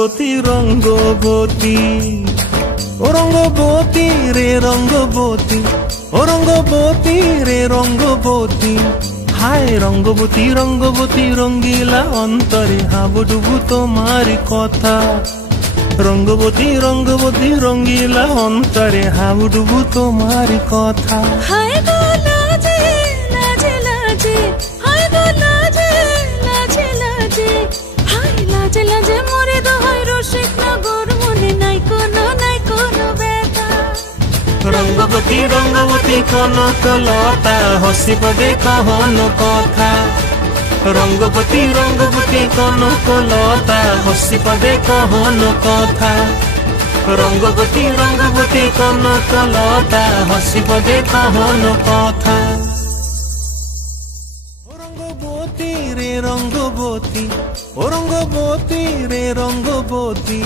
রঙ্গবতী রঙ্গবতী ও রঙ্গবতী রে রঙ্গবতী ও রঙ্গবতী রে রঙ্গবতী হায় রঙ্গবতী রঙ্গবতী রঙ্গিলা অন্তরে হাবুডুবু তোমার কথা রঙ্গবতী রঙ্গবতী রঙ্গিলা অন্তরে হাবুডুবু তোমার কথা হায় গো লাজে লাজে লাজে হায় গো লাজে লাজে লাজে হায় লাজে লাজে মরে দোহাই রসিক নগর মনে নাই কোনো ব্যথা রঙ্গবতী রঙ্গবতী কনক লতা হসিব দেখহন কথা রঙ্গবতী রঙ্গবতী কনক লতা হসিব দেখহন কথা রঙ্গবতী রঙ্গবতী কনক লতা হসিব দেখহন কথা রঙ্গবতী রে রঙ্গবতী ও রঙ্গবতী রে রঙ্গবতী